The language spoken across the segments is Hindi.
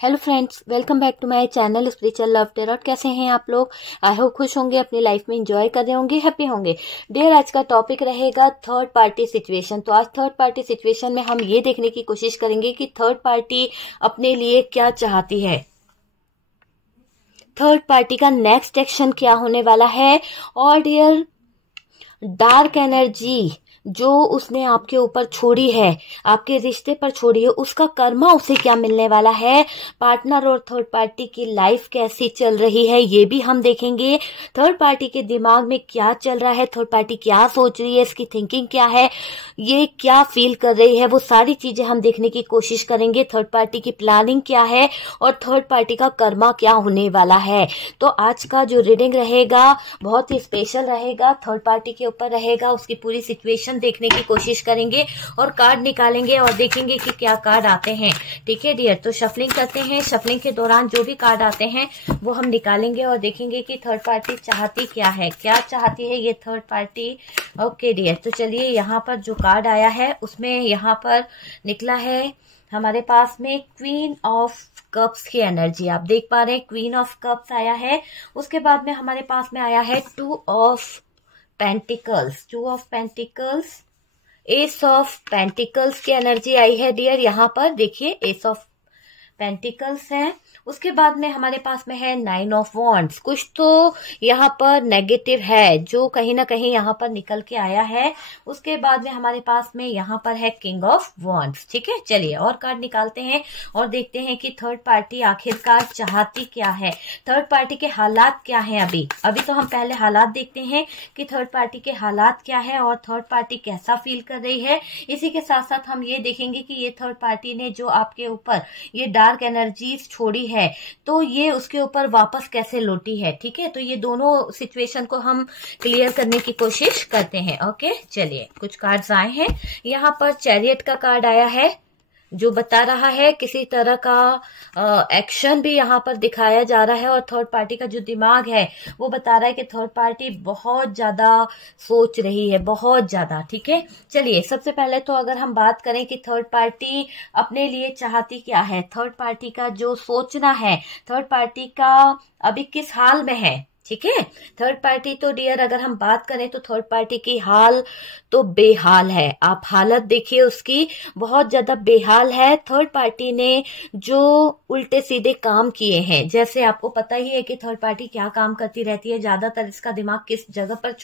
Hello friends, welcome back to my channel spiritual love tarot. कैसे हैं आप लोग? आई होप खुश होंगे, अपनी लाइफ में एंजॉय कर रहे होंगे, हैप्पी होंगे। डियर, आज का टॉपिक रहेगा थर्ड पार्टी सिचुएशन। तो आज थर्ड पार्टी सिचुएशन में हम ये देखने की कोशिश करेंगे कि थर्ड पार्टी अपने लिए क्या चाहती है, थर्ड पार्टी का नेक्स्ट एक्शन क्या होने वाला है। और डियर, डार्क एनर्जी जो उसने आपके ऊपर छोड़ी है, आपके रिश्ते पर छोड़ी है, उसका कर्मा उसे क्या मिलने वाला है। पार्टनर और थर्ड पार्टी की लाइफ कैसी चल रही है ये भी हम देखेंगे। थर्ड पार्टी के दिमाग में क्या चल रहा है, थर्ड पार्टी क्या सोच रही है, इसकी थिंकिंग क्या है, ये क्या फील कर रही है, वो सारी चीजें हम देखने की कोशिश करेंगे। थर्ड पार्टी की प्लानिंग क्या है और थर्ड पार्टी का कर्मा क्या होने वाला है। तो आज का जो रीडिंग रहेगा बहुत ही स्पेशल रहेगा, थर्ड पार्टी के ऊपर रहेगा। उसकी पूरी सिचुएशन देखने की कोशिश करेंगे और कार्ड निकालेंगे और देखेंगे कि क्या कार्ड आते हैं। ठीक है डियर, तो शफलिंग करते हैं। शफलिंग के दौरान जो भी कार्ड आते हैं वो हम निकालेंगे और देखेंगे कि थर्ड पार्टी चाहती क्या है, क्या चाहती है ये थर्ड पार्टी। ओके डियर, तो चलिए यहाँ पर जो कार्ड आया है उसमें यहाँ पर निकला है हमारे पास में क्वीन ऑफ कप्स की एनर्जी। आप देख पा रहे हैं क्वीन ऑफ कप्स आया है। उसके बाद में हमारे पास में आया है two of pentacles, two of pentacles, S of pentacles की एनर्जी आई है डियर। यहाँ पर देखिए एस ऑफ पेंटिकल्स है। उसके बाद में हमारे पास में है नाइन ऑफ वॉन्ड्स। कुछ तो यहाँ पर नेगेटिव है जो कहीं ना कहीं यहाँ पर निकल के आया है। उसके बाद में हमारे पास में यहाँ पर है किंग ऑफ वॉन्ड्स। ठीक है, चलिए और कार्ड निकालते हैं और देखते हैं कि थर्ड पार्टी आखिरकार चाहती क्या है, थर्ड पार्टी के हालात क्या हैं। अभी तो हम पहले हालात देखते हैं कि थर्ड पार्टी के हालात क्या है और थर्ड पार्टी कैसा फील कर रही है। इसी के साथ साथ हम ये देखेंगे कि ये थर्ड पार्टी ने जो आपके ऊपर ये डार्क एनर्जीज छोड़ी है तो ये उसके ऊपर वापस कैसे लौटी है। ठीक है, तो ये दोनों सिचुएशन को हम क्लियर करने की कोशिश करते हैं। ओके, चलिए कुछ कार्ड्स आए हैं। यहाँ पर चैरियट का कार्ड आया है जो बता रहा है किसी तरह का एक्शन भी यहाँ पर दिखाया जा रहा है और थर्ड पार्टी का जो दिमाग है वो बता रहा है कि थर्ड पार्टी बहुत ज्यादा सोच रही है, बहुत ज्यादा। ठीक है, चलिए सबसे पहले तो अगर हम बात करें कि थर्ड पार्टी अपने लिए चाहती क्या है, थर्ड पार्टी का जो सोचना है, थर्ड पार्टी का अभी किस हाल में है। ठीक है, थर्ड पार्टी तो डियर अगर हम बात करें तो थर्ड पार्टी की हाल तो बेहाल है। आप हालत देखिए उसकी, बहुत ज्यादा बेहाल है। थर्ड पार्टी ने जो उल्टे सीधे काम किए हैं, जैसे आपको पता ही है कि थर्ड पार्टी क्या काम करती रहती है, ज्यादातर इसका दिमाग किस जगह पर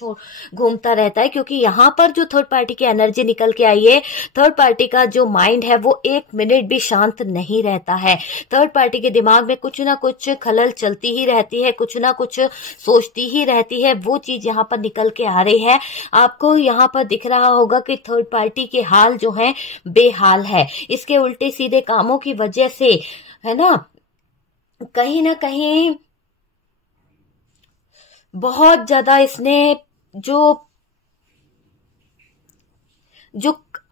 घूमता रहता है, क्योंकि यहाँ पर जो थर्ड पार्टी की एनर्जी निकल के आई है, थर्ड पार्टी का जो माइंड है वो एक मिनट भी शांत नहीं रहता है। थर्ड पार्टी के दिमाग में कुछ ना कुछ खलल चलती ही रहती है, कुछ ना कुछ सोचती ही रहती है। वो चीज यहाँ पर निकल के आ रही है। आपको यहाँ पर दिख रहा होगा कि थर्ड पार्टी के हाल जो है बेहाल है, इसके उल्टे सीधे कामों की वजह से, है ना कहीं बहुत ज्यादा इसने जो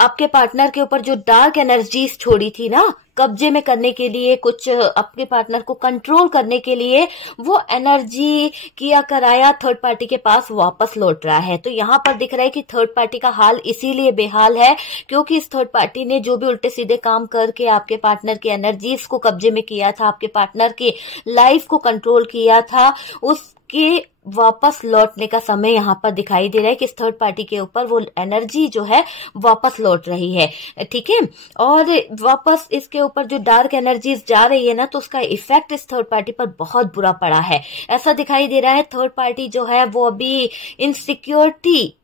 आपके पार्टनर के ऊपर जो डार्क एनर्जीज छोड़ी थी ना, कब्जे में करने के लिए, कुछ अपने पार्टनर को कंट्रोल करने के लिए, वो एनर्जी किया कराया थर्ड पार्टी के पास वापस लौट रहा है। तो यहाँ पर दिख रहा है कि थर्ड पार्टी का हाल इसीलिए बेहाल है क्योंकि इस थर्ड पार्टी ने जो भी उल्टे सीधे काम करके आपके पार्टनर की एनर्जीज को कब्जे में किया था, आपके पार्टनर की लाइफ को कंट्रोल किया था, उसके वापस लौटने का समय यहाँ पर दिखाई दे रहा है कि इस थर्ड पार्टी के ऊपर वो एनर्जी जो है वापस लौट रही है। ठीक है, और वापस इसके ऊपर जो डार्क एनर्जीज जा रही है ना, तो उसका इफेक्ट इस थर्ड पार्टी पर बहुत बुरा पड़ा है। ऐसा दिखाई दे रहा है थर्ड पार्टी जो है वो अभी इनसिक्योरिटी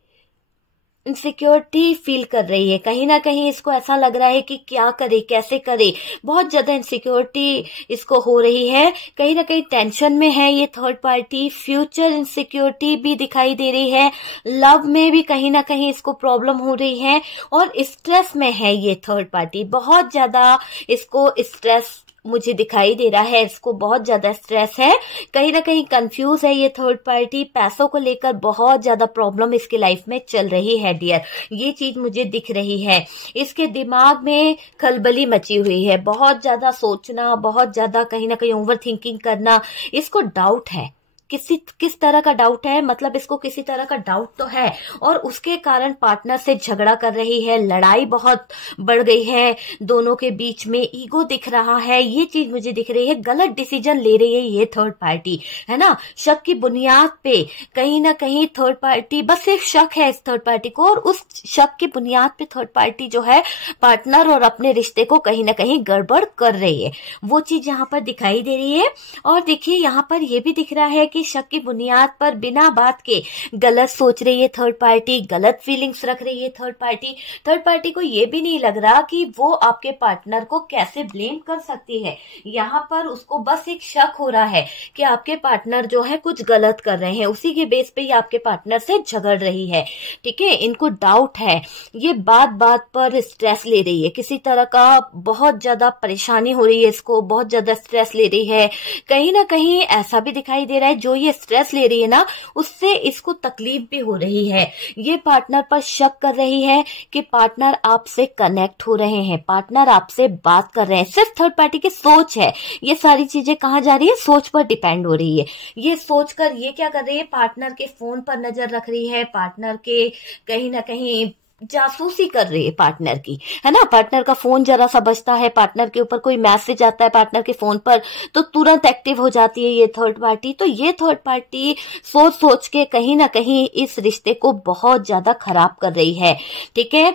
फील कर रही है। कहीं ना कहीं इसको ऐसा लग रहा है कि क्या करे, कैसे करे, बहुत ज्यादा इनसिक्योरिटी इसको हो रही है। कहीं ना कहीं टेंशन में है ये थर्ड पार्टी। फ्यूचर इनसिक्योरिटी भी दिखाई दे रही है। लव में भी कहीं ना कहीं इसको प्रॉब्लम हो रही है और स्ट्रेस में है ये थर्ड पार्टी। बहुत ज्यादा इसको स्ट्रेस मुझे दिखाई दे रहा है, इसको बहुत ज्यादा स्ट्रेस है, कहीं ना कहीं कंफ्यूज है ये थर्ड पार्टी। पैसों को लेकर बहुत ज्यादा प्रॉब्लम इसकी लाइफ में चल रही है डियर, ये चीज मुझे दिख रही है। इसके दिमाग में खलबली मची हुई है, बहुत ज्यादा सोचना, बहुत ज्यादा कहीं ना कहीं ओवर थिंकिंग करना, इसको डाउट है। किस तरह का डाउट है, मतलब इसको किसी तरह का डाउट तो है और उसके कारण पार्टनर से झगड़ा कर रही है, लड़ाई बहुत बढ़ गई है, दोनों के बीच में ईगो दिख रहा है, ये चीज मुझे दिख रही है, गलत डिसीजन ले रही है ये थर्ड पार्टी, है ना। शक की बुनियाद पे कहीं ना कहीं थर्ड पार्टी, बस सिर्फ शक है इस थर्ड पार्टी को, और उस शक की बुनियाद पे थर्ड पार्टी जो है पार्टनर और अपने रिश्ते को कहीं ना कहीं गड़बड़ कर रही है, वो चीज यहाँ पर दिखाई दे रही है। और देखिए यहाँ पर ये भी दिख रहा है कि शक की बुनियाद पर बिना बात के गलत सोच रही है थर्ड पार्टी, गलत फीलिंग्स रख रही है थर्ड पार्टी। थर्ड पार्टी को ये भी नहीं लग रहा कि वो आपके पार्टनर को कैसे ब्लेम कर सकती है, यहाँ पर उसको बस एक शक हो रहा है कि आपके पार्टनर जो है कुछ गलत कर रहे हैं, उसी के बेस पे ये आपके पार्टनर से झगड़ रही है, ठीक है। इनको डाउट है, ये बात बात पर स्ट्रेस ले रही है, किसी तरह का बहुत ज्यादा परेशानी हो रही है, इसको बहुत ज्यादा स्ट्रेस ले रही है। कहीं ना कहीं ऐसा भी दिखाई दे रहा है जो ये स्ट्रेस ले रही है ना, उससे इसको तकलीफ भी हो रही है। ये पार्टनर पर शक कर रही है कि पार्टनर आपसे कनेक्ट हो रहे हैं, पार्टनर आपसे बात कर रहे हैं, सिर्फ थर्ड पार्टी की सोच है। ये सारी चीजें कहाँ जा रही है, सोच पर डिपेंड हो रही है। ये सोचकर ये क्या कर रही है, पार्टनर के फोन पर नजर रख रही है, पार्टनर के कहीं ना कहीं जासूसी कर रही है पार्टनर की, है ना। पार्टनर का फोन जरा सा बजता है, पार्टनर के ऊपर कोई मैसेज आता है पार्टनर के फोन पर, तो तुरंत एक्टिव हो जाती है ये थर्ड पार्टी। तो ये थर्ड पार्टी सोच सोच के कहीं ना कहीं इस रिश्ते को बहुत ज्यादा खराब कर रही है, ठीक है।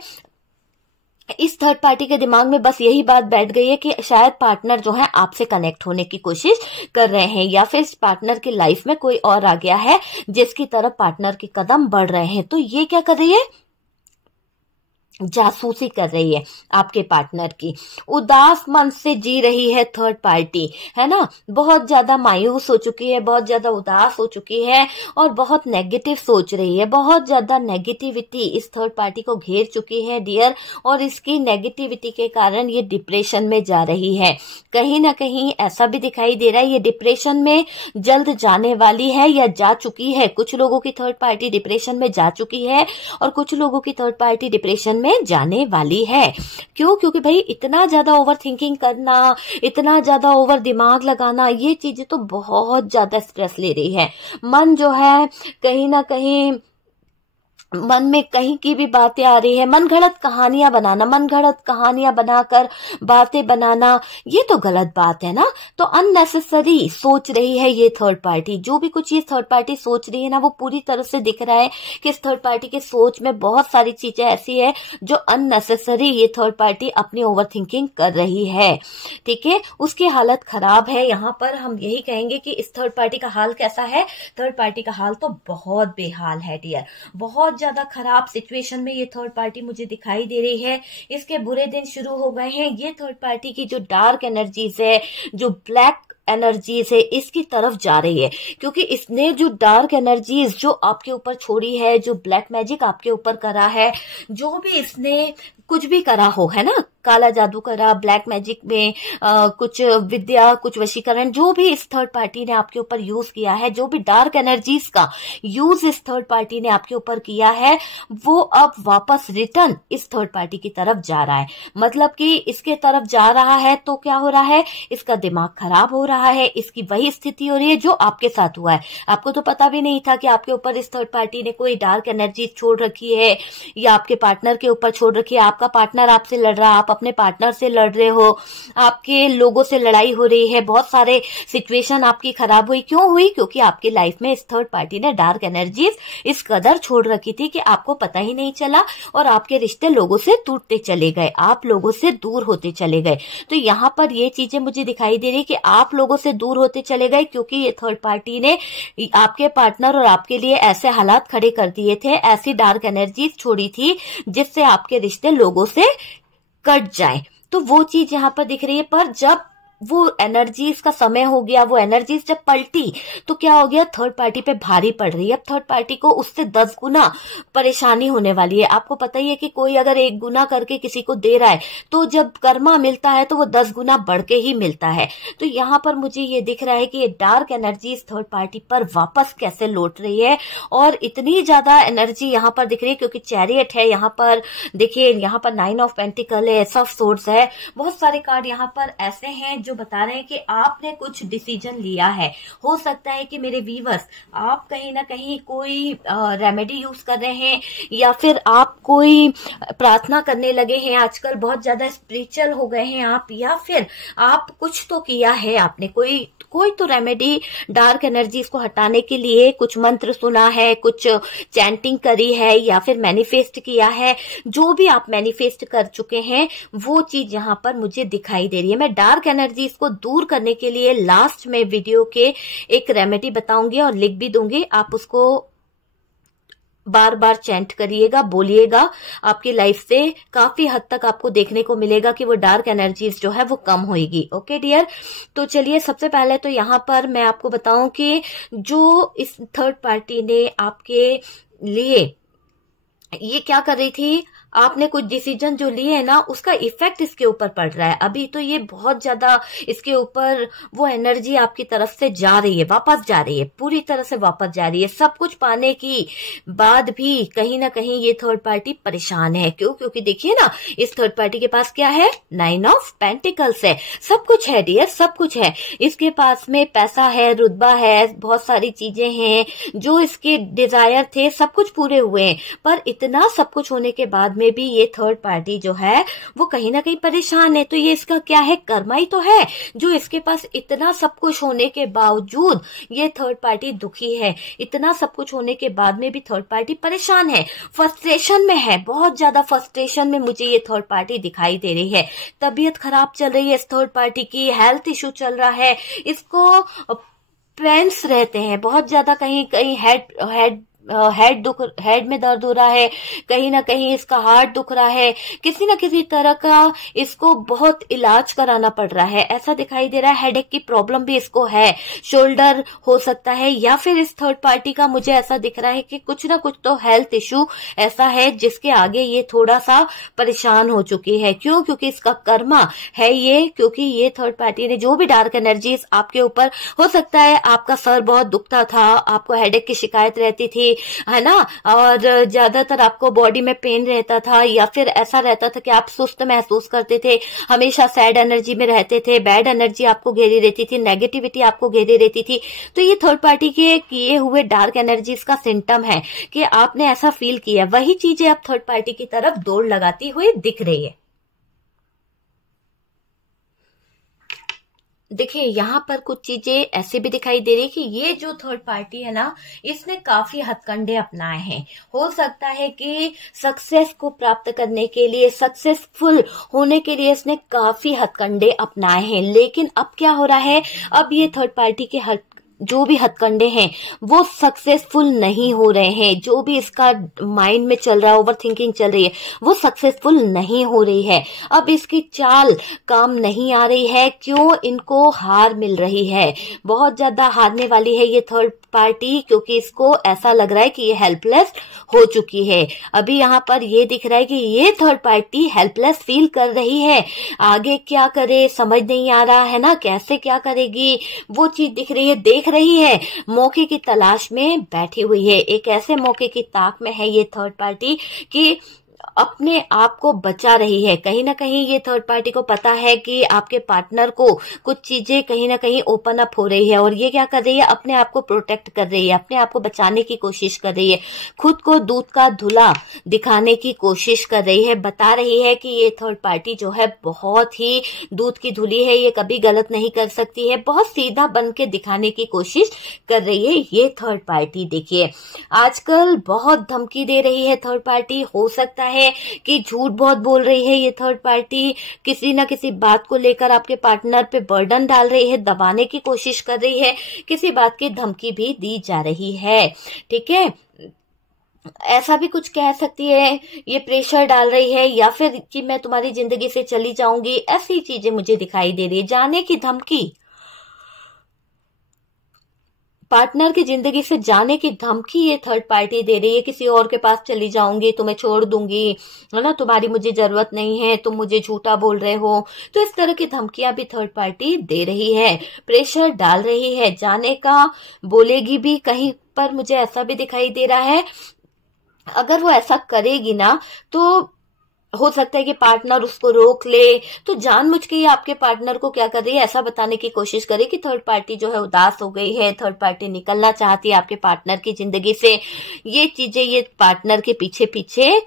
इस थर्ड पार्टी के दिमाग में बस यही बात बैठ गई है कि शायद पार्टनर जो है आपसे कनेक्ट होने की कोशिश कर रहे हैं, या फिर इस पार्टनर की लाइफ में कोई और आ गया है जिसकी तरफ पार्टनर के कदम बढ़ रहे हैं। तो ये क्या कर रही है, जासूसी कर रही है आपके पार्टनर की। उदास मन से जी रही है थर्ड पार्टी, है ना। बहुत ज्यादा मायूस हो चुकी है, बहुत ज्यादा उदास हो चुकी है और बहुत नेगेटिव सोच रही है, बहुत ज्यादा नेगेटिविटी इस थर्ड पार्टी को घेर चुकी है डियर, और इसकी नेगेटिविटी के कारण ये डिप्रेशन में जा रही है। कहीं ना कहीं ऐसा भी दिखाई दे रहा है ये डिप्रेशन में जल्द जाने वाली है या जा चुकी है। कुछ लोगों की थर्ड पार्टी डिप्रेशन में जा चुकी है और कुछ लोगों की थर्ड पार्टी डिप्रेशन में जाने वाली है। क्यों? क्योंकि भाई इतना ज्यादा ओवर थिंकिंग करना, इतना ज्यादा ओवर दिमाग लगाना, ये चीजें तो बहुत ज्यादा स्ट्रेस ले रही है। मन जो है कहीं ना कहीं, मन में कहीं की भी बातें आ रही है, मन घड़त कहानियां बनाना, मन घड़त कहानियां बनाकर बातें बनाना, ये तो गलत बात है ना। तो अननेसेसरी सोच रही है ये थर्ड पार्टी। जो भी कुछ ये थर्ड पार्टी सोच रही है ना, वो पूरी तरह से दिख रहा है कि इस थर्ड पार्टी के सोच में बहुत सारी चीजें ऐसी है जो अननेसेसरी ये थर्ड पार्टी अपनी ओवर थिंकिंग कर रही है, ठीक है। उसकी हालत खराब है। यहाँ पर हम यही कहेंगे कि इस थर्ड पार्टी का हाल कैसा है, थर्ड पार्टी का हाल तो बहुत बेहाल है डियर, बहुत ज्यादा खराब सिचुएशन में ये थर्ड पार्टी मुझे दिखाई दे रही है। इसके बुरे दिन शुरू हो गए हैं। ये थर्ड पार्टी की जो डार्क एनर्जीज है, जो ब्लैक एनर्जीज है, इसकी तरफ जा रही है, क्योंकि इसने जो डार्क एनर्जीज जो आपके ऊपर छोड़ी है, जो ब्लैक मैजिक आपके ऊपर करा है, जो भी इसने कुछ भी करा हो, है ना, काला जादू करा, ब्लैक मैजिक में कुछ विद्या, कुछ वशीकरण, जो भी इस थर्ड पार्टी ने आपके ऊपर यूज किया है, जो भी डार्क एनर्जीज का यूज इस थर्ड पार्टी ने आपके ऊपर किया है, वो अब वापस रिटर्न इस थर्ड पार्टी की तरफ जा रहा है। मतलब कि इसके तरफ जा रहा है तो क्या हो रहा है, इसका दिमाग खराब हो रहा है, इसकी वही स्थिति हो रही है जो आपके साथ हुआ है। आपको तो पता भी नहीं था कि आपके ऊपर इस थर्ड पार्टी ने कोई डार्क एनर्जी छोड़ रखी है या आपके पार्टनर के ऊपर छोड़ रखी है। आपका पार्टनर आपसे लड़ रहा, आप अपने पार्टनर से लड़ रहे हो, आपके लोगों से लड़ाई हो रही है, बहुत सारे सिचुएशन आपकी खराब हुई। क्यों हुई? क्योंकि आपकी लाइफ में इस थर्ड पार्टी ने डार्क एनर्जीज इस कदर छोड़ रखी थी कि आपको पता ही नहीं चला और आपके रिश्ते लोगों से टूटते चले गए, आप लोगों से दूर होते चले गए। तो यहाँ पर ये चीजें मुझे दिखाई दे रही कि आप लोगों से दूर होते चले गए क्योंकि ये थर्ड पार्टी ने आपके पार्टनर और आपके लिए ऐसे हालात खड़े कर दिए थे, ऐसी डार्क एनर्जीज छोड़ी थी जिससे आपके रिश्ते लोगों से कट जाए। तो वो चीज यहाँ पर दिख रही है। पर जब वो एनर्जीज का समय हो गया, वो एनर्जीज जब पलटी तो क्या हो गया, थर्ड पार्टी पे भारी पड़ रही है। अब थर्ड पार्टी को उससे 10 गुना परेशानी होने वाली है। आपको पता ही है कि कोई अगर 1 गुना करके किसी को दे रहा है तो जब कर्मा मिलता है तो वो 10 गुना बढ़ के ही मिलता है। तो यहाँ पर मुझे ये दिख रहा है कि ये डार्क एनर्जीज थर्ड पार्टी पर वापस कैसे लौट रही है, और इतनी ज्यादा एनर्जी यहाँ पर दिख रही है क्योंकि चैरियट है यहाँ पर, देखिए यहाँ पर 9 ऑफ पेंटिकल है, सब सोर्स है, बहुत सारे कार्ड यहाँ पर ऐसे हैं जो बता रहे हैं कि आपने कुछ डिसीजन लिया है। हो सकता है कि मेरे व्यूअर्स आप कहीं ना कहीं कोई रेमेडी यूज कर रहे हैं, या फिर आप कोई प्रार्थना करने लगे हैं, आजकल बहुत ज्यादा स्पिरिचुअल हो गए हैं आप, या फिर आप कुछ तो किया है, आपने कोई तो रेमेडी डार्क एनर्जीज को हटाने के लिए कुछ मंत्र सुना है, कुछ चैंटिंग करी है, या फिर मैनिफेस्ट किया है। जो भी आप मैनिफेस्ट कर चुके हैं वो चीज यहाँ पर मुझे दिखाई दे रही है। मैं डार्क एनर्जीज को दूर करने के लिए लास्ट में वीडियो के एक रेमेडी बताऊंगी और लिख भी दूंगी, आप उसको बार बार चैंट करिएगा, बोलिएगा। आपकी लाइफ से काफी हद तक आपको देखने को मिलेगा कि वो डार्क एनर्जीज जो है वो कम होएगी। ओके डियर, तो चलिए सबसे पहले तो यहाँ पर मैं आपको बताऊं कि जो इस थर्ड पार्टी ने आपके लिए ये क्या कर रही थी, आपने कुछ डिसीजन जो लिए है ना उसका इफेक्ट इसके ऊपर पड़ रहा है। अभी तो ये बहुत ज्यादा इसके ऊपर वो एनर्जी आपकी तरफ से जा रही है, वापस जा रही है, पूरी तरह से वापस जा रही है। सब कुछ पाने की बाद भी कहीं ना कहीं ये थर्ड पार्टी परेशान है। क्यों? क्योंकि देखिए ना, इस थर्ड पार्टी के पास क्या है, 9 ऑफ पेंटिकल्स है, सब कुछ है डियर, सब कुछ है। इसके पास में पैसा है, रुतबा है, बहुत सारी चीजें हैं, जो इसके डिजायर थे सब कुछ पूरे हुए हैं। पर इतना सब कुछ होने के बाद में भी ये थर्ड पार्टी जो है वो कहीं ना कहीं परेशान है। तो ये इसका क्या है, कर्मा ही तो है, जो इसके पास इतना सब कुछ होने के बावजूद ये थर्ड पार्टी दुखी है। इतना सब कुछ होने के बाद में भी थर्ड पार्टी परेशान है, फ्रस्ट्रेशन में है, बहुत ज्यादा फ्रस्ट्रेशन में मुझे ये थर्ड पार्टी दिखाई दे रही है। तबीयत खराब चल रही है इस थर्ड पार्टी की, हेल्थ इश्यू चल रहा है, इसको पेन्स रहते हैं बहुत ज्यादा, कहीं कहीं हेड में दर्द हो रहा है, कहीं ना कहीं इसका हार्ट दुख रहा है, किसी ना किसी तरह का इसको बहुत इलाज कराना पड़ रहा है, ऐसा दिखाई दे रहा है। हेडेक की प्रॉब्लम भी इसको है, शोल्डर हो सकता है, या फिर इस थर्ड पार्टी का मुझे ऐसा दिख रहा है कि कुछ ना कुछ तो हेल्थ इश्यू ऐसा है जिसके आगे ये थोड़ा सा परेशान हो चुकी है। क्यों? क्योंकि इसका कर्मा है ये, क्योंकि ये थर्ड पार्टी ने जो भी डार्क एनर्जीज आपके ऊपर, हो सकता है आपका सर बहुत दुखता था, आपको हेडेक की शिकायत रहती थी, है ना, और ज्यादातर आपको बॉडी में पेन रहता था, या फिर ऐसा रहता था कि आप सुस्त महसूस करते थे, हमेशा सैड एनर्जी में रहते थे, बैड एनर्जी आपको घेरी रहती थी, नेगेटिविटी आपको घेरी रहती थी। तो ये थर्ड पार्टी के किए हुए डार्क एनर्जीज का सिम्टम है कि आपने ऐसा फील किया। वही चीजें अब थर्ड पार्टी की तरफ दौड़ लगाती हुई दिख रही है। देखिए यहाँ पर कुछ चीजें ऐसे भी दिखाई दे रही है कि ये जो थर्ड पार्टी है ना, इसने काफी हथकंडे अपनाए हैं। हो सकता है कि सक्सेस को प्राप्त करने के लिए, सक्सेसफुल होने के लिए इसने काफी हथकंडे अपनाए हैं। लेकिन अब क्या हो रहा है, अब ये थर्ड पार्टी के जो भी हथकंडे हैं वो सक्सेसफुल नहीं हो रहे हैं। जो भी इसका माइंड में चल रहा है, ओवर थिंकिंग चल रही है, वो सक्सेसफुल नहीं हो रही है। अब इसकी चाल काम नहीं आ रही है। क्यों? इनको हार मिल रही है, बहुत ज्यादा हारने वाली है ये थर्ड पार्टी, क्योंकि इसको ऐसा लग रहा है कि ये हेल्पलेस हो चुकी है। अभी यहाँ पर ये दिख रहा है कि ये थर्ड पार्टी हेल्पलेस फील कर रही है। आगे क्या करे समझ नहीं आ रहा है ना, कैसे क्या करेगी वो चीज दिख रही है, देख रही है, मौके की तलाश में बैठी हुई है। एक ऐसे मौके की ताक में है ये थर्ड पार्टी कि अपने आप को बचा रही है। कहीं ना कहीं ये थर्ड पार्टी को पता है कि आपके पार्टनर को कुछ चीजें कहीं ना कहीं ओपन अप हो रही है, और ये क्या कर रही है, अपने आप को प्रोटेक्ट कर रही है, अपने आप को बचाने की कोशिश कर रही है, खुद को दूध का धुला दिखाने की कोशिश कर रही है। बता रही है कि ये थर्ड पार्टी जो है बहुत ही दूध की धुली है, ये कभी गलत नहीं कर सकती है, बहुत सीधा बन के दिखाने की कोशिश कर रही है ये थर्ड पार्टी। देखिए आजकल बहुत धमकी दे रही है थर्ड पार्टी। हो सकता है कि झूठ बहुत बोल रही है ये थर्ड पार्टी, किसी ना किसी बात को लेकर आपके पार्टनर पे बर्डन डाल रही है, दबाने की कोशिश कर रही है, किसी बात की धमकी भी दी जा रही है। ठीक है, ऐसा भी कुछ कह सकती है, ये प्रेशर डाल रही है, या फिर कि मैं तुम्हारी जिंदगी से चली जाऊंगी, ऐसी चीजें मुझे दिखाई दे रही है, जाने की धमकी, पार्टनर की जिंदगी से जाने की धमकी ये थर्ड पार्टी दे रही है। किसी और के पास चली जाऊंगी, तुम्हें छोड़ दूंगी, है ना, तुम्हारी मुझे जरूरत नहीं है, तुम मुझे झूठा बोल रहे हो। तो इस तरह की धमकियां भी थर्ड पार्टी दे रही है, प्रेशर डाल रही है, जाने का बोलेगी भी। कहीं पर मुझे ऐसा भी दिखाई दे रहा है, अगर वो ऐसा करेगी ना तो हो सकता है कि पार्टनर उसको रोक ले, तो जानबूझ के ये आपके पार्टनर को क्या कर रही है, ऐसा बताने की कोशिश करे कि थर्ड पार्टी जो है उदास हो गई है, थर्ड पार्टी निकलना चाहती है आपके पार्टनर की जिंदगी से। ये चीजें ये पार्टनर के पीछे पीछे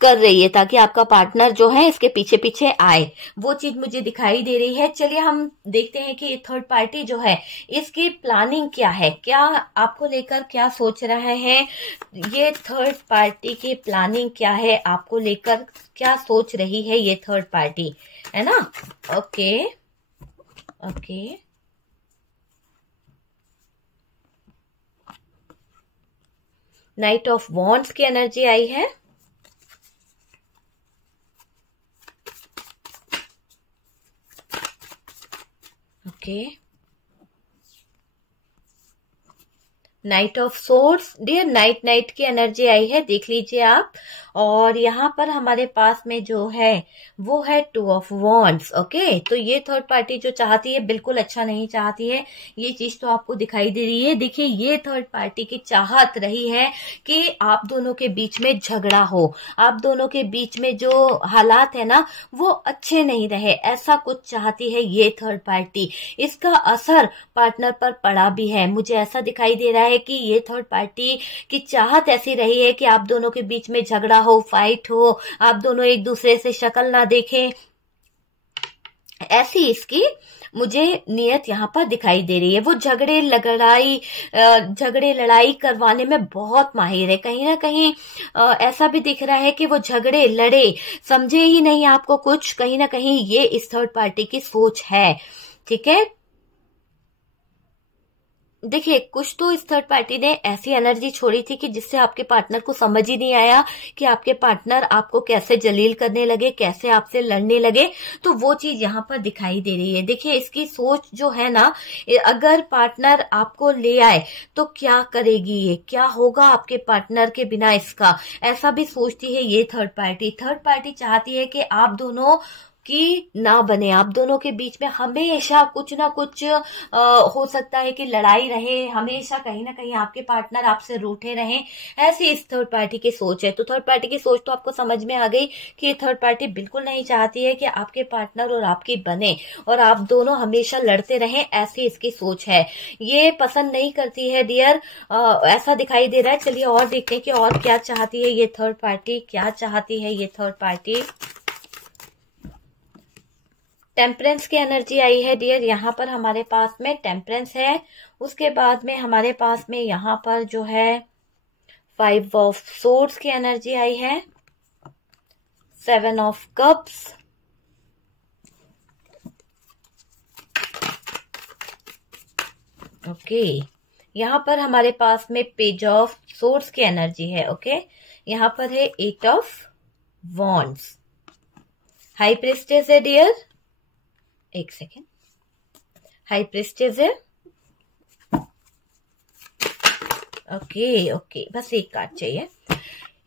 कर रही है ताकि आपका पार्टनर जो है इसके पीछे पीछे आए, वो चीज मुझे दिखाई दे रही है। चलिए हम देखते हैं कि थर्ड पार्टी जो है इसकी प्लानिंग क्या है, क्या आपको लेकर क्या सोच रहा है, ये थर्ड पार्टी की प्लानिंग क्या है, आपको लेकर क्या सोच रही है ये थर्ड पार्टी, है ना। Okay okay, knight of wands की एनर्जी आई है। Okay, knight of swords, dear knight की एनर्जी आई है, देख लीजिए आप। और यहाँ पर हमारे पास में जो है वो है टू ऑफ वॉन्ड्स। ओके, तो ये थर्ड पार्टी जो चाहती है बिल्कुल अच्छा नहीं चाहती है, ये चीज तो आपको दिखाई दे रही है। देखिए ये थर्ड पार्टी की चाहत रही है कि आप दोनों के बीच में झगड़ा हो, आप दोनों के बीच में जो हालात है ना वो अच्छे नहीं रहे, ऐसा कुछ चाहती है ये थर्ड पार्टी। इसका असर पार्टनर पर पड़ा भी है, मुझे ऐसा दिखाई दे रहा है कि ये थर्ड पार्टी की चाहत ऐसी रही है कि आप दोनों के बीच में झगड़ा हो, फाइट हो, आप दोनों एक दूसरे से शक्ल ना देखें, ऐसी इसकी मुझे नियत यहाँ पर दिखाई दे रही है। वो झगड़े लड़ाई करवाने में बहुत माहिर है, कहीं ना कहीं ऐसा भी दिख रहा है कि वो झगड़े लड़े, समझे ही नहीं आपको कुछ, कहीं ना कहीं ये इस थर्ड पार्टी की सोच है। ठीक है, देखिए कुछ तो इस थर्ड पार्टी ने ऐसी एनर्जी छोड़ी थी कि जिससे आपके पार्टनर को समझ ही नहीं आया कि आपके पार्टनर आपको कैसे जलील करने लगे, कैसे आपसे लड़ने लगे, तो वो चीज यहाँ पर दिखाई दे रही है। देखिए इसकी सोच जो है ना, अगर पार्टनर आपको ले आए तो क्या करेगी ये, क्या होगा आपके पार्टनर के बिना इसका, ऐसा भी सोचती है ये थर्ड पार्टी। थर्ड पार्टी चाहती है कि आप दोनों कि ना बने, आप दोनों के बीच में हमेशा कुछ ना कुछ हो सकता है कि लड़ाई रहे, हमेशा कहीं ना कहीं आपके पार्टनर आपसे रूठे रहें, ऐसी इस थर्ड पार्टी की सोच है। तो थर्ड पार्टी की सोच तो आपको समझ में आ गई कि ये थर्ड पार्टी बिल्कुल नहीं चाहती है कि आपके पार्टनर और आपकी बने और आप दोनों हमेशा लड़ते रहें, ऐसी इसकी सोच है। ये पसंद नहीं करती है डियर, ऐसा दिखाई दे रहा है। चलिए और देखते हैं कि और क्या चाहती है ये थर्ड पार्टी, क्या चाहती है ये थर्ड पार्टी। टेम्परेंस की एनर्जी आई है डियर, यहाँ पर हमारे पास में टेम्परेंस है, उसके बाद में हमारे पास में यहाँ पर जो है 5 ऑफ सोर्ड्स की एनर्जी आई है, 7 ऑफ कप्स, ओके, यहाँ पर हमारे पास में पेज ऑफ सोर्ड्स की एनर्जी है। ओके, यहाँ पर है 8 ऑफ वॉन्ड्स, हाई प्रीस्टेस है डियर, एक सेकेंड, हाई प्रीस्टेस है। ओके, बस एक कार्ड चाहिए।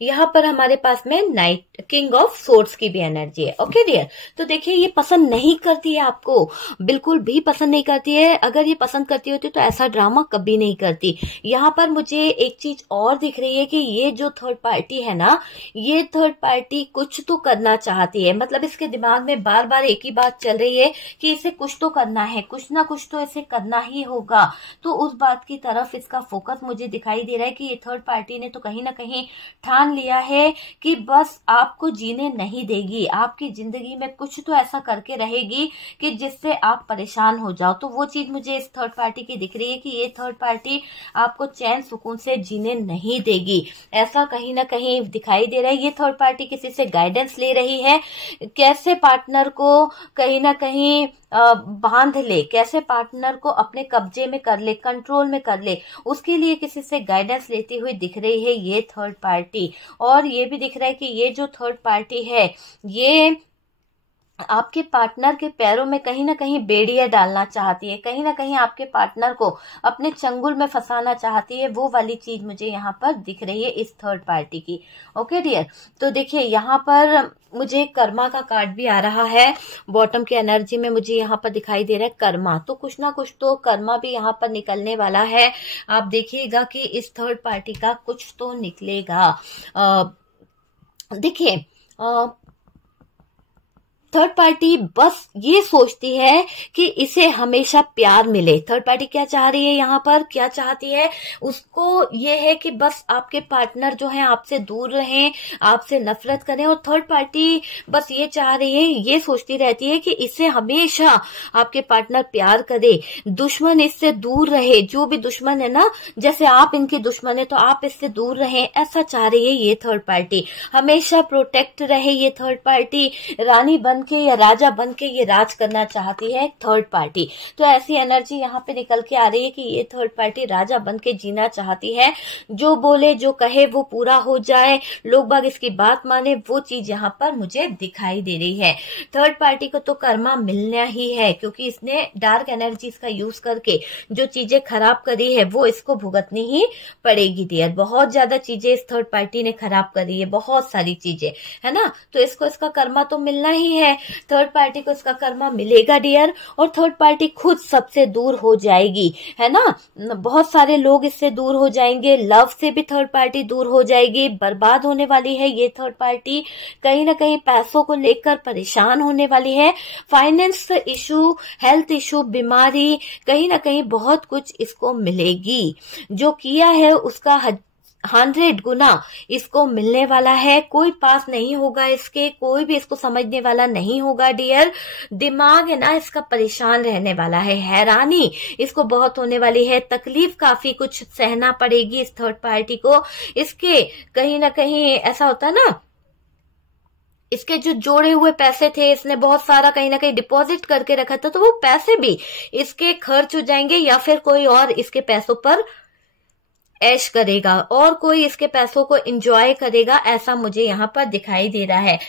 यहाँ पर हमारे पास में नाइट किंग ऑफ सोर्ड्स की भी एनर्जी है। ओके डियर, तो देखिए ये पसंद नहीं करती है आपको, बिल्कुल भी पसंद नहीं करती है। अगर ये पसंद करती होती तो ऐसा ड्रामा कभी नहीं करती। यहाँ पर मुझे एक चीज और दिख रही है कि ये जो थर्ड पार्टी है ना, ये थर्ड पार्टी कुछ तो करना चाहती है, मतलब इसके दिमाग में बार बार एक ही बात चल रही है कि इसे कुछ तो करना है, कुछ ना कुछ तो इसे करना ही होगा। तो उस बात की तरफ इसका फोकस मुझे दिखाई दे रहा है कि ये थर्ड पार्टी ने तो कहीं ना कहीं ठान लिया है कि बस आपको जीने नहीं देगी, आपकी जिंदगी में कुछ तो ऐसा करके रहेगी कि जिससे आप परेशान हो जाओ। तो वो चीज मुझे इस थर्ड पार्टी की दिख रही है कि ये थर्ड पार्टी आपको चैन सुकून से जीने नहीं देगी, ऐसा कहीं ना कहीं दिखाई दे रहा है। ये थर्ड पार्टी किसी से गाइडेंस ले रही है, कैसे पार्टनर को कहीं ना कहीं बांध ले, कैसे पार्टनर को अपने कब्जे में कर ले, कंट्रोल में कर ले, उसके लिए किसी से गाइडेंस लेती हुई दिख रही है ये थर्ड पार्टी। और ये भी दिख रहा है कि ये जो थर्ड पार्टी है ये आपके पार्टनर के पैरों में कहीं ना कहीं बेड़ियां डालना चाहती है, कहीं ना कहीं आपके पार्टनर को अपने चंगुल में फंसाना चाहती है। वो वाली चीज मुझे यहाँ पर दिख रही है इस थर्ड पार्टी की। ओके डियर, तो देखिए यहाँ पर मुझे कर्मा का कार्ड भी आ रहा है, बॉटम की एनर्जी में मुझे यहाँ पर दिखाई दे रहा है कर्मा। तो कुछ ना कुछ तो कर्मा भी यहाँ पर निकलने वाला है। आप देखिएगा कि इस थर्ड पार्टी का कुछ तो निकलेगा। देखिए थर्ड पार्टी बस ये सोचती है कि इसे हमेशा प्यार मिले। थर्ड पार्टी क्या चाह रही है यहाँ पर, क्या चाहती है, उसको ये है कि बस आपके पार्टनर जो है आपसे दूर रहें, आपसे नफरत करें। और थर्ड पार्टी बस ये चाह रही है, ये सोचती रहती है कि इसे हमेशा आपके पार्टनर प्यार करे, दुश्मन इससे दूर रहे। जो भी दुश्मन है ना, जैसे आप इनकी दुश्मन है तो आप इससे दूर रहें, ऐसा चाह रही है ये थर्ड पार्टी। हमेशा प्रोटेक्ट रहे ये थर्ड पार्टी, रानी बन के या राजा बन के ये राज करना चाहती है थर्ड पार्टी। तो ऐसी एनर्जी यहाँ पे निकल के आ रही है कि ये थर्ड पार्टी राजा बन के जीना चाहती है, जो बोले जो कहे वो पूरा हो जाए, लोग बाग इसकी बात माने, वो चीज यहाँ पर मुझे दिखाई दे रही है। थर्ड पार्टी को तो कर्मा मिलना ही है, क्योंकि इसने डार्क एनर्जीज का यूज करके जो चीजें खराब करी है वो इसको भुगतनी ही पड़ेगी डियर। बहुत ज्यादा चीजें इस थर्ड पार्टी ने खराब करी है, बहुत सारी चीजें, है ना। तो इसको इसका कर्मा तो मिलना ही है, थर्ड पार्टी को इसका कर्मा मिलेगा डियर। और थर्ड पार्टी खुद सबसे दूर हो जाएगी, है ना। बहुत सारे लोग इससे दूर हो जाएंगे, लव से भी थर्ड पार्टी दूर हो जाएगी, बर्बाद होने वाली है ये थर्ड पार्टी। कहीं ना कहीं पैसों को लेकर परेशान होने वाली है, फाइनेंस इशू, हेल्थ इशू, बीमारी, कहीं ना कहीं बहुत कुछ इसको मिलेगी। जो किया है उसका 100 गुना इसको मिलने वाला है। कोई पास नहीं होगा इसके, कोई भी इसको समझने वाला नहीं होगा डियर। दिमाग है ना इसका परेशान रहने वाला है, हैरानी इसको बहुत होने वाली है, तकलीफ काफी कुछ सहना पड़ेगी इस थर्ड पार्टी को। इसके कहीं ना कहीं ऐसा होता है ना, इसके जो जोड़े हुए पैसे थे इसने बहुत सारा कहीं ना कहीं डिपॉजिट करके रखा था, तो वो पैसे भी इसके खर्च हो जाएंगे, या फिर कोई और इसके पैसों पर ऐश करेगा और कोई इसके पैसों को एंजॉय करेगा, ऐसा मुझे यहाँ पर दिखाई दे रहा है।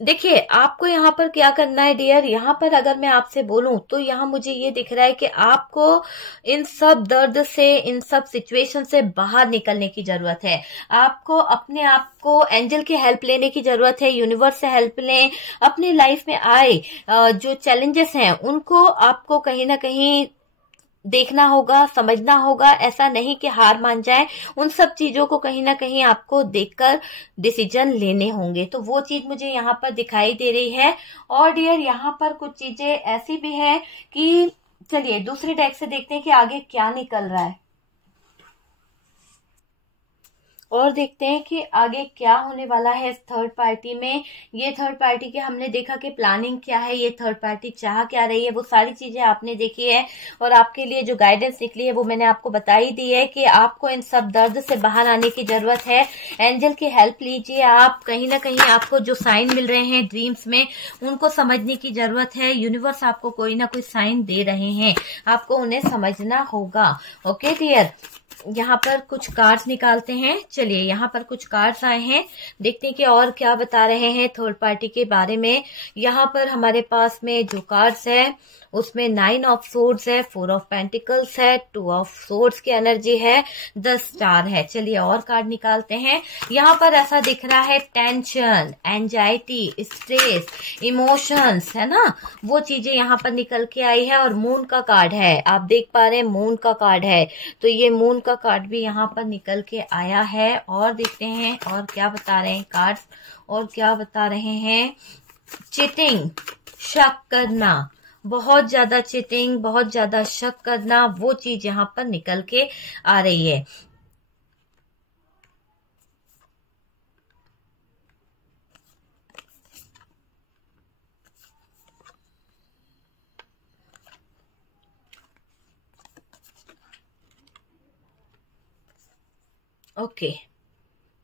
देखिए आपको यहाँ पर क्या करना है डियर, यहाँ पर अगर मैं आपसे बोलूं तो यहाँ मुझे ये दिख रहा है कि आपको इन सब दर्द से, इन सब सिचुएशन से बाहर निकलने की जरूरत है। आपको अपने आप को एंजल की हेल्प लेने की जरूरत है, यूनिवर्स से हेल्प लें। अपनी लाइफ में आए जो चैलेंजेस हैं उनको आपको कहीं ना कहीं देखना होगा, समझना होगा। ऐसा नहीं कि हार मान जाए, उन सब चीजों को कहीं ना कहीं आपको देखकर डिसीजन लेने होंगे। तो वो चीज मुझे यहाँ पर दिखाई दे रही है। और डियर यहाँ पर कुछ चीजें ऐसी भी है कि चलिए दूसरे डेक से देखते हैं कि आगे क्या निकल रहा है, और देखते हैं कि आगे क्या होने वाला है इस थर्ड पार्टी में। ये थर्ड पार्टी के हमने देखा कि प्लानिंग क्या है, ये थर्ड पार्टी चाह क्या रही है, वो सारी चीजें आपने देखी है। और आपके लिए जो गाइडेंस निकली है वो मैंने आपको बताई दी है कि आपको इन सब दर्द से बाहर आने की जरूरत है। एंजल की हेल्प लीजिए आप, कहीं ना कहीं आपको जो साइन मिल रहे हैं ड्रीम्स में उनको समझने की जरूरत है। यूनिवर्स आपको कोई ना कोई साइन दे रहे हैं, आपको उन्हें समझना होगा। ओके डियर, यहाँ पर कुछ कार्ड्स निकालते हैं। चलिए यहाँ पर कुछ कार्ड्स आए हैं, देखते हैं कि और क्या बता रहे हैं थर्ड पार्टी के बारे में। यहाँ पर हमारे पास में जो कार्ड्स है उसमें 9 ऑफ सोर्ड्स है, 4 ऑफ पेंटिकल्स है, 2 ऑफ सोर्ड्स की एनर्जी है, 10 स्टार है। चलिए और कार्ड निकालते हैं। यहाँ पर ऐसा दिख रहा है टेंशन, एंजाइटी, स्ट्रेस, इमोशंस, है ना, वो चीजें यहाँ पर निकल के आई है। और मून का कार्ड है, आप देख पा रहे हैं मून का कार्ड है, तो ये मून का कार्ड भी यहाँ पर निकल के आया है। और देखते हैं और क्या बता रहे हैं कार्ड्स, और क्या बता रहे हैं। चीटिंग, शक करना, बहुत ज्यादा चीटिंग, बहुत ज्यादा शक करना, वो चीज यहाँ पर निकल के आ रही है। ओके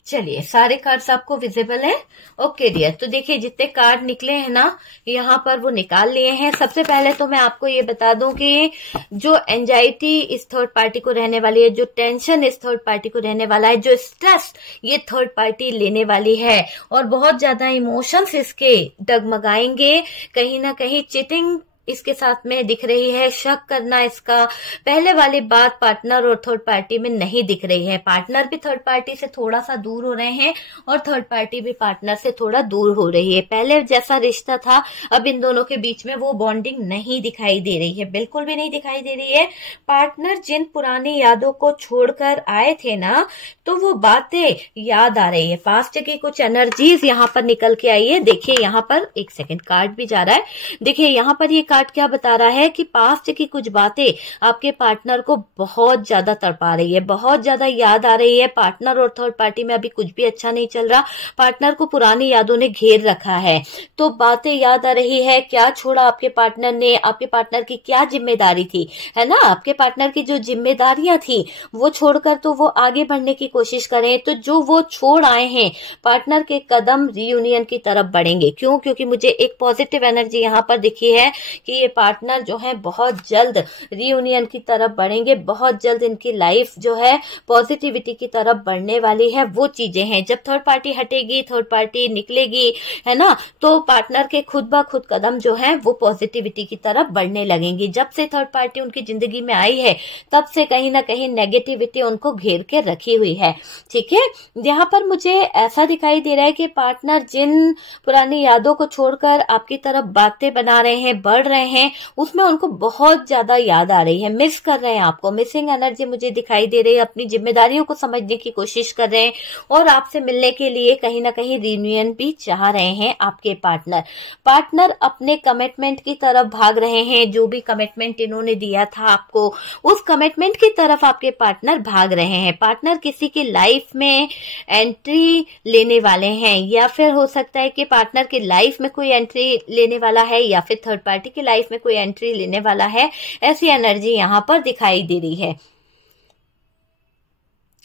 चलिए सारे कार्ड्स आपको विजिबल हैं। ओके डियर, तो देखिए जितने कार्ड निकले हैं ना यहाँ पर वो निकाल लिए हैं। सबसे पहले तो मैं आपको ये बता दूं कि जो एंजाइटी इस थर्ड पार्टी को रहने वाली है, जो टेंशन इस थर्ड पार्टी को रहने वाला है, जो स्ट्रेस ये थर्ड पार्टी लेने वाली है, और बहुत ज्यादा इमोशंस इसके डगमगाएंगे। कहीं ना कहीं चीटिंग इसके साथ में दिख रही है। शक करना इसका पहले वाली बात पार्टनर और थर्ड पार्टी में नहीं दिख रही है। पार्टनर भी थर्ड पार्टी से थोड़ा सा दूर हो रहे हैं और थर्ड पार्टी भी पार्टनर से थोड़ा दूर हो रही है। पहले जैसा रिश्ता था अब इन दोनों के बीच में वो बॉन्डिंग नहीं दिखाई दे रही है, बिल्कुल भी नहीं दिखाई दे रही है। पार्टनर जिन पुरानी यादों को छोड़कर आए थे ना, तो वो बातें याद आ रही है। पास्ट की कुछ एनर्जीज यहाँ पर निकल के आई है। देखिए यहाँ पर एक सेकंड कार्ड भी जा रहा है। देखिए यहाँ पर ये कार्ड क्या बता रहा है कि पास्ट की कुछ बातें आपके पार्टनर को बहुत ज्यादा तड़पा रही है, बहुत ज्यादा याद आ रही है। पार्टनर और थर्ड पार्टी में अभी कुछ भी अच्छा नहीं चल रहा। पार्टनर को पुरानी यादों ने घेर रखा है, तो बातें याद आ रही है। क्या छोड़ा आपके पार्टनर ने, आपके पार्टनर की क्या जिम्मेदारी थी, है ना। आपके पार्टनर की जो जिम्मेदारियां थी वो छोड़कर तो वो आगे बढ़ने की कोशिश करें, तो जो वो छोड़ आए हैं पार्टनर के कदम रियूनियन की तरफ बढ़ेंगे। क्यों? क्योंकि मुझे एक पॉजिटिव एनर्जी यहाँ पर दिखी है कि ये पार्टनर जो है बहुत जल्द रियूनियन की तरफ बढ़ेंगे, बहुत जल्द इनकी लाइफ जो है पॉजिटिविटी की तरफ बढ़ने वाली है। वो चीजें हैं, जब थर्ड पार्टी हटेगी, थर्ड पार्टी निकलेगी, है ना, तो पार्टनर के खुद ब खुद कदम जो है वो पॉजिटिविटी की तरफ बढ़ने लगेंगी। जब से थर्ड पार्टी उनकी जिंदगी में आई है तब से कहीं ना कहीं नेगेटिविटी उनको घेर के रखी हुई है। ठीक है, यहाँ पर मुझे ऐसा दिखाई दे रहा है कि पार्टनर जिन पुरानी यादों को छोड़कर आपकी तरफ बातें बना रहे हैं, बढ़ रहे हैं, उसमें उनको बहुत ज्यादा याद आ रही है, मिस कर रहे हैं आपको। मिसिंग एनर्जी मुझे दिखाई दे रही है। अपनी जिम्मेदारियों को समझने की कोशिश कर रहे हैं और आपसे मिलने के लिए कहीं ना कहीं रियूनियन भी चाह रहे हैं आपके पार्टनर अपने कमिटमेंट की तरफ भाग रहे हैं। जो भी कमिटमेंट इन्होंने दिया था आपको, उस कमिटमेंट की तरफ आपके पार्टनर भाग रहे हैं। पार्टनर किसी की लाइफ में एंट्री लेने वाले हैं, या फिर हो सकता है कि पार्टनर की लाइफ में कोई एंट्री लेने वाला है, या फिर थर्ड पार्टी की लाइफ में कोई एंट्री लेने वाला है। ऐसी एनर्जी यहाँ पर दिखाई दे रही है।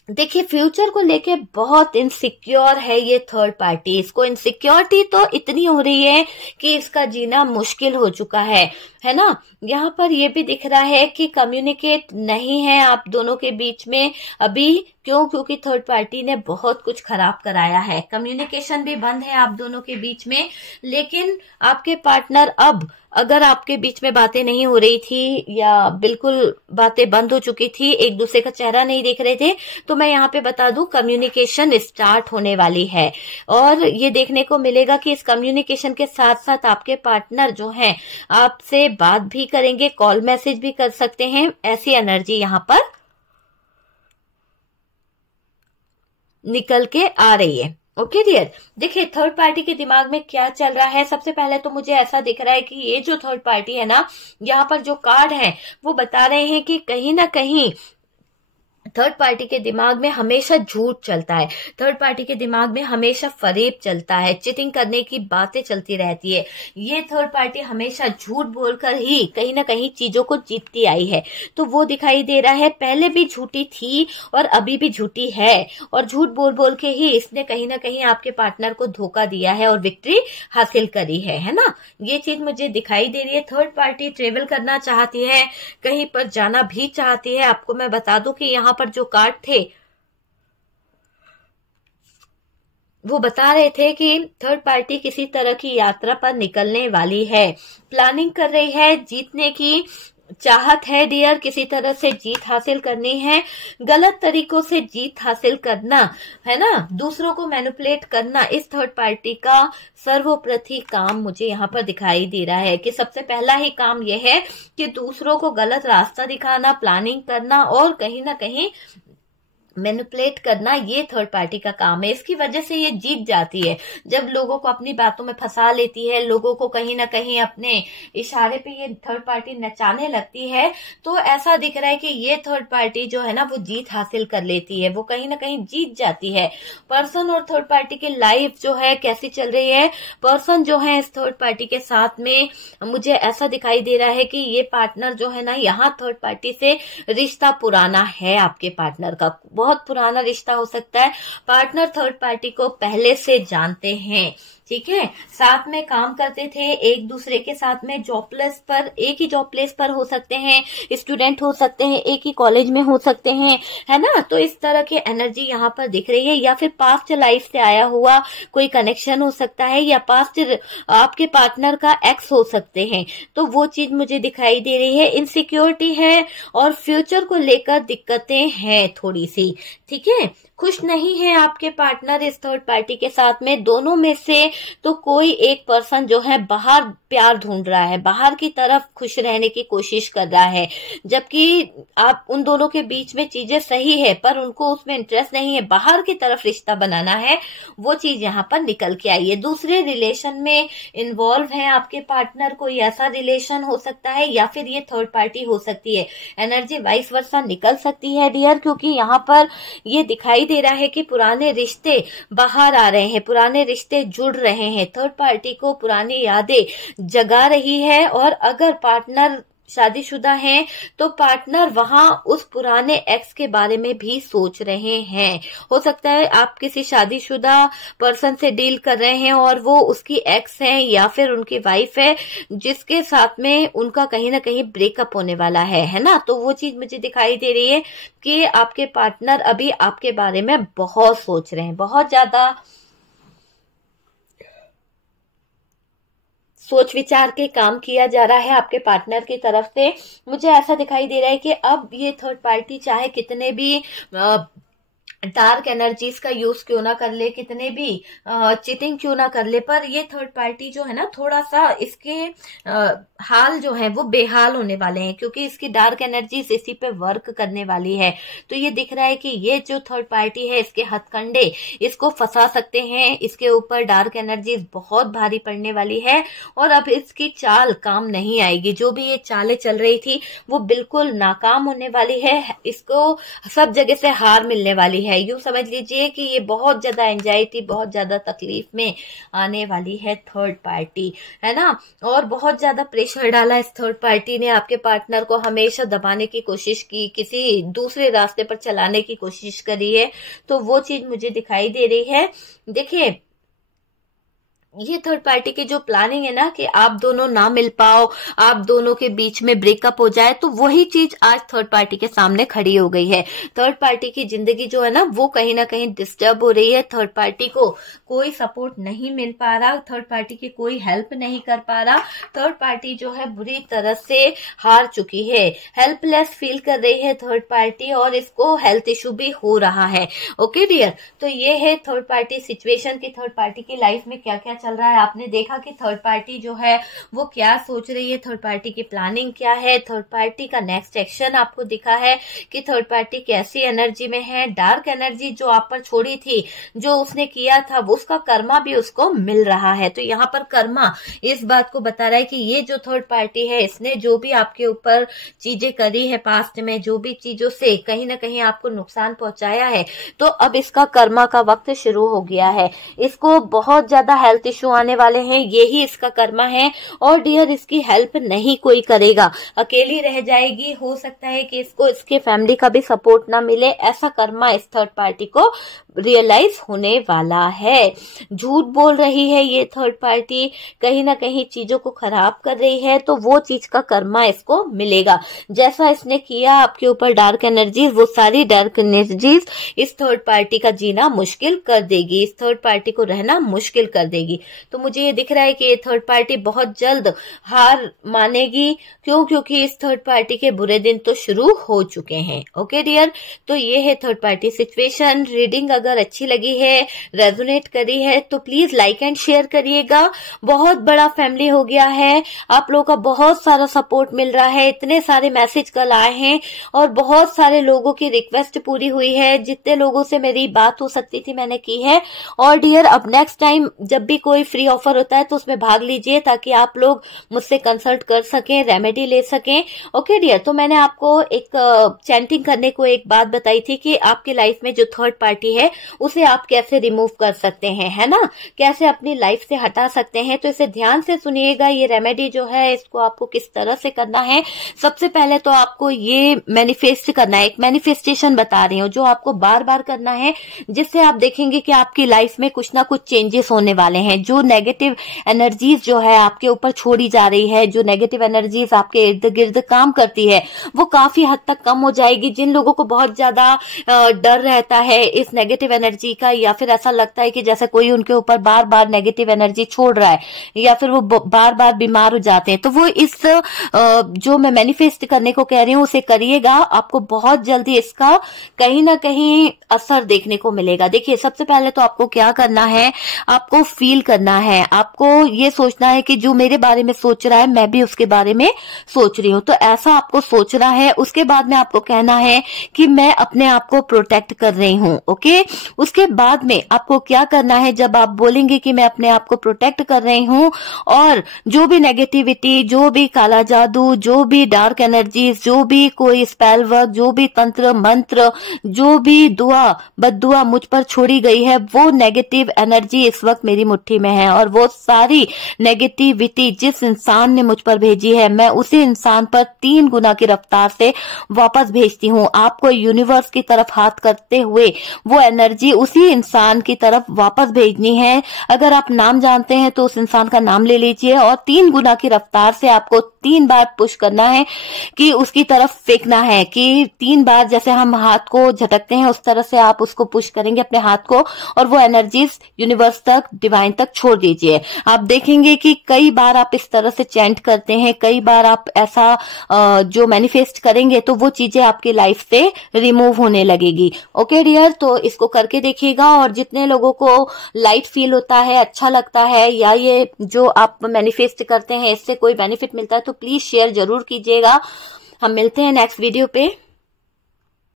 देखिए फ्यूचर को लेके बहुत इनसिक्योर है ये थर्ड पार्टी। इसको इनसिक्योरिटी तो इतनी हो रही है कि इसका जीना मुश्किल हो चुका है ना। यहाँ पर ये भी दिख रहा है कि कम्युनिकेट नहीं है आप दोनों के बीच में अभी। क्यों? क्योंकि थर्ड पार्टी ने बहुत कुछ खराब कराया है। कम्युनिकेशन भी बंद है आप दोनों के बीच में। लेकिन आपके पार्टनर अब, अगर आपके बीच में बातें नहीं हो रही थी या बिल्कुल बातें बंद हो चुकी थी, एक दूसरे का चेहरा नहीं देख रहे थे, तो मैं यहाँ पे बता दूं कम्युनिकेशन स्टार्ट होने वाली है। और ये देखने को मिलेगा कि इस कम्युनिकेशन के साथ साथ आपके पार्टनर जो हैं आपसे बात भी करेंगे, कॉल मैसेज भी कर सकते हैं। ऐसी एनर्जी यहाँ पर निकल के आ रही है। ओके डियर, देखिए थर्ड पार्टी के दिमाग में क्या चल रहा है। सबसे पहले तो मुझे ऐसा दिख रहा है कि ये जो थर्ड पार्टी है ना, यहाँ पर जो कार्ड है वो बता रहे हैं कि कहीं ना कहीं थर्ड पार्टी के दिमाग में हमेशा झूठ चलता है। थर्ड पार्टी के दिमाग में हमेशा फरेब चलता है, चीटिंग करने की बातें चलती रहती है। ये थर्ड पार्टी हमेशा झूठ बोलकर ही कहीं ना कहीं चीजों को जीतती आई है। तो वो दिखाई दे रहा है, पहले भी झूठी थी और अभी भी झूठी है, और झूठ बोल बोल के ही इसने कहीं ना कहीं आपके पार्टनर को धोखा दिया है और विक्ट्री हासिल करी है ना। ये चीज मुझे दिखाई दे रही है। थर्ड पार्टी ट्रेवल करना चाहती है, कहीं पर जाना भी चाहती है। आपको मैं बता दूं कि यहाँ पर जो कार्ड थे वो बता रहे थे कि थर्ड पार्टी किसी तरह की यात्रा पर निकलने वाली है, प्लानिंग कर रही है, जीतने की चाहत है डियर, किसी तरह से जीत हासिल करनी है। गलत तरीकों से जीत हासिल करना, है ना, दूसरों को मैनिपुलेट करना, इस थर्ड पार्टी का सर्वप्रथम काम मुझे यहाँ पर दिखाई दे रहा है कि सबसे पहला ही काम यह है कि दूसरों को गलत रास्ता दिखाना, प्लानिंग करना और कहीं ना कहीं मैनिपुलेट करना, ये थर्ड पार्टी का काम है। इसकी वजह से ये जीत जाती है। जब लोगों को अपनी बातों में फंसा लेती है, लोगों को कहीं ना कहीं अपने इशारे पे ये थर्ड पार्टी नचाने लगती है, तो ऐसा दिख रहा है कि ये थर्ड पार्टी जो है ना वो जीत हासिल कर लेती है, वो कहीं ना कहीं जीत जाती है। पर्सन और थर्ड पार्टी की लाइफ जो है कैसी चल रही है, पर्सन जो है इस थर्ड पार्टी के साथ में मुझे ऐसा दिखाई दे रहा है कि ये पार्टनर जो है ना, यहाँ थर्ड पार्टी से रिश्ता पुराना है। आपके पार्टनर का बहुत पुराना रिश्ता हो सकता है। पार्टनर थर्ड पार्टी को पहले से जानते हैं, ठीक है, साथ में काम करते थे, एक दूसरे के साथ में एक ही जॉब प्लेस पर हो सकते हैं, स्टूडेंट हो सकते हैं, एक ही कॉलेज में हो सकते हैं, है ना। तो इस तरह की एनर्जी यहाँ पर दिख रही है, या फिर पास्ट लाइफ से आया हुआ कोई कनेक्शन हो सकता है, या पास्ट आपके पार्टनर का एक्स हो सकते हैं। तो वो चीज मुझे दिखाई दे रही है। इनसिक्योरिटी है और फ्यूचर को लेकर दिक्कतें हैं थोड़ी सी, ठीक है। खुश नहीं है आपके पार्टनर इस थर्ड पार्टी के साथ में। दोनों में से तो कोई एक पर्सन जो है बाहर प्यार ढूंढ रहा है, बाहर की तरफ खुश रहने की कोशिश कर रहा है, जबकि आप उन दोनों के बीच में चीजें सही है पर उनको उसमें इंटरेस्ट नहीं है, बाहर की तरफ रिश्ता बनाना है। वो चीज यहाँ पर निकल के आई है। दूसरे रिलेशन में इन्वॉल्व है आपके पार्टनर, कोई ऐसा रिलेशन हो सकता है या फिर ये थर्ड पार्टी हो सकती है। एनर्जी वाइस वर्सा निकल सकती है डियर, क्योंकि यहाँ पर ये दिखाई दे रहा है कि पुराने रिश्ते बाहर आ रहे हैं, पुराने रिश्ते जुड़ रहे हैं, थर्ड पार्टी को पुरानी यादें जगा रही है। और अगर पार्टनर शादीशुदा हैं तो पार्टनर वहां उस पुराने एक्स के बारे में भी सोच रहे हैं। हो सकता है आप किसी शादीशुदा पर्सन से डील कर रहे हैं और वो उसकी एक्स है या फिर उनकी वाइफ है, जिसके साथ में उनका कहीं ना कहीं ब्रेकअप होने वाला है ना। तो वो चीज मुझे दिखाई दे रही है कि आपके पार्टनर अभी आपके बारे में बहुत सोच रहे हैं, बहुत ज्यादा सोच विचार के काम किया जा रहा है आपके पार्टनर की तरफ से। मुझे ऐसा दिखाई दे रहा है कि अब ये थर्ड पार्टी चाहे कितने भी डार्क एनर्जीज का यूज क्यों ना कर ले, कितने भी चीटिंग क्यों ना कर ले, पर ये थर्ड पार्टी जो है ना थोड़ा सा इसके हाल जो है वो बेहाल होने वाले हैं, क्योंकि इसकी डार्क एनर्जीज इसी पे वर्क करने वाली है। तो ये दिख रहा है कि ये जो थर्ड पार्टी है इसके हथकंडे इसको फंसा सकते हैं, इसके ऊपर डार्क एनर्जीज बहुत भारी पड़ने वाली है और अब इसकी चाल काम नहीं आएगी। जो भी ये चालें चल रही थी वो बिल्कुल नाकाम होने वाली है, इसको सब जगह से हार मिलने वाली है। यूं समझ लीजिए कि ये बहुत ज्यादा एंजाइटी, बहुत ज्यादा तकलीफ में आने वाली है थर्ड पार्टी, है ना। और बहुत ज्यादा प्रेशर डाला इस थर्ड पार्टी ने, आपके पार्टनर को हमेशा दबाने की कोशिश की, किसी दूसरे रास्ते पर चलाने की कोशिश करी है। तो वो चीज मुझे दिखाई दे रही है। देखिए ये थर्ड पार्टी की जो प्लानिंग है ना कि आप दोनों ना मिल पाओ, आप दोनों के बीच में ब्रेकअप हो जाए, तो वही चीज आज थर्ड पार्टी के सामने खड़ी हो गई है। थर्ड पार्टी की जिंदगी जो है ना वो कहीं ना कहीं डिस्टर्ब हो रही है। थर्ड पार्टी को कोई सपोर्ट नहीं मिल पा रहा, थर्ड पार्टी की कोई हेल्प नहीं कर पा रहा। थर्ड पार्टी जो है बुरी तरह से हार चुकी है, हेल्पलेस फील कर रही है थर्ड पार्टी, और इसको हेल्थ इशू भी हो रहा है। ओके डियर, तो ये है थर्ड पार्टी सिचुएशन की थर्ड पार्टी की लाइफ में क्या क्या चल रहा है। आपने देखा कि थर्ड पार्टी जो है वो क्या सोच रही है, थर्ड पार्टी की प्लानिंग क्या है, थर्ड पार्टी का नेक्स्ट एक्शन आपको दिखा है कि थर्ड पार्टी कैसी एनर्जी में है। डार्क एनर्जी जो आप पर छोड़ी थी, जो उसने किया था, वो उसका कर्मा भी उसको मिल रहा है। तो यहाँ पर कर्मा इस बात को बता रहा है कि ये जो थर्ड पार्टी है इसने जो भी आपके ऊपर चीजें करी है पास्ट में, जो भी चीजों से कहीं ना कहीं आपको नुकसान पहुंचाया है, तो अब इसका कर्मा का वक्त शुरू हो गया है। इसको बहुत ज्यादा हेल्थ इश्यू आने वाले हैं, यही इसका कर्मा है। और डियर इसकी हेल्प नहीं कोई करेगा, अकेली रह जाएगी। हो सकता है कि इसको इसके फैमिली का भी सपोर्ट ना मिले, ऐसा कर्मा इस थर्ड पार्टी को रियलाइज होने वाला है। झूठ बोल रही है ये थर्ड पार्टी, कहीं ना कहीं चीजों को खराब कर रही है, तो वो चीज का कर्मा इसको मिलेगा। जैसा इसने किया आपके ऊपर डार्क एनर्जीज, वो सारी डार्क एनर्जीज इस थर्ड पार्टी का जीना मुश्किल कर देगी, इस थर्ड पार्टी को रहना मुश्किल कर देगी। तो मुझे ये दिख रहा है कि ये थर्ड पार्टी बहुत जल्द हार मानेगी। क्यों? क्योंकि इस थर्ड पार्टी के बुरे दिन तो शुरू हो चुके हैं। ओके डियर, तो ये है थर्ड पार्टी सिचुएशन। रीडिंग अगर अच्छी लगी है, रेजोनेट करी है, तो प्लीज लाइक एंड शेयर करिएगा। बहुत बड़ा फैमिली हो गया है, आप लोगों का बहुत सारा सपोर्ट मिल रहा है, इतने सारे मैसेज कल आए हैं और बहुत सारे लोगों की रिक्वेस्ट पूरी हुई है। जितने लोगों से मेरी बात हो सकती थी मैंने की है। और डियर अब नेक्स्ट टाइम जब भी कोई फ्री ऑफर होता है तो उसमें भाग लीजिए, ताकि आप लोग मुझसे कंसल्ट कर सकें, रेमेडी ले सकें। ओके डियर, तो मैंने आपको एक चैंटिंग करने को एक बात बताई थी कि आपकी लाइफ में जो थर्ड पार्टी है उसे आप कैसे रिमूव कर सकते हैं, है ना, कैसे अपनी लाइफ से हटा सकते हैं। तो इसे ध्यान से सुनिएगा, ये रेमेडी जो है इसको आपको किस तरह से करना है। सबसे पहले तो आपको ये मैनिफेस्ट करना है, एक मैनिफेस्टेशन बता रही हूँ जो आपको बार बार करना है, जिससे आप देखेंगे कि आपकी लाइफ में कुछ ना कुछ चेंजेस होने वाले हैं। हैं, जो नेगेटिव एनर्जीज जो है आपके ऊपर छोड़ी जा रही है, जो नेगेटिव एनर्जीज आपके इर्द गिर्द काम करती है, वो काफी हद तक कम हो जाएगी। जिन लोगों को बहुत ज्यादा डर रहता है इस नेगेटिव एनर्जी का, या फिर ऐसा लगता है कि जैसे कोई उनके ऊपर बार बार नेगेटिव एनर्जी छोड़ रहा है, या फिर वो बार बार बीमार हो जाते हैं, तो वो इस जो मैं मैनिफेस्ट करने को कह रही हूँ उसे करिएगा। आपको बहुत जल्दी इसका कहीं ना कहीं असर देखने को मिलेगा। देखिए, सबसे पहले तो आपको क्या करना है, आपको फील करना है, आपको ये सोचना है कि जो मेरे बारे में सोच रहा है मैं भी उसके बारे में सोच रही हूँ, तो ऐसा आपको सोचना है। उसके बाद में आपको कहना है कि मैं अपने आप को प्रोटेक्ट कर रही हूँ। ओके, उसके बाद में आपको क्या करना है, जब आप बोलेंगे कि मैं अपने आप को प्रोटेक्ट कर रही हूँ, और जो भी नेगेटिविटी, जो भी काला जादू, जो भी डार्क एनर्जीज, जो भी कोई स्पेल वर्क, जो भी तंत्र मंत्र, जो भी दुआ बद्दुआ मुझ पर छोड़ी गई है, वो नेगेटिव एनर्जी इस वक्त मेरी मुट्ठी में है, और वो सारी नेगेटिविटी जिस इंसान ने मुझ पर भेजी है, मैं उसी इंसान पर 3 गुना की रफ्तार से वापस भेजती हूँ। आपको यूनिवर्स की तरफ हाथ करते हुए वो एनर्जी उसी इंसान की तरफ वापस भेजनी है। अगर आप नाम जानते हैं तो उस इंसान का नाम ले लीजिए, और 3 गुना की रफ्तार से आपको 3 बार पुश करना है, कि उसकी तरफ फेंकना है, कि 3 बार जैसे हम हाथ को झटकते हैं उस तरह से आप उसको पुश करेंगे अपने हाथ को, और वो एनर्जीज यूनिवर्स तक, डिवाइन तक छोड़ दीजिए। आप देखेंगे कि कई बार आप इस तरह से चैंट करते हैं, कई बार आप ऐसा जो मैनिफेस्ट करेंगे तो वो चीजें आपकी लाइफ से रिमूव होने लगेगी। ओके डियर, तो इसको करके देखिएगा, और जितने लोगों को लाइट फील होता है, अच्छा लगता है, या ये जो आप मैनिफेस्ट करते हैं इससे कोई बेनिफिट मिलता है, तो प्लीज शेयर जरूर कीजिएगा। हम मिलते हैं नेक्स्ट वीडियो पे।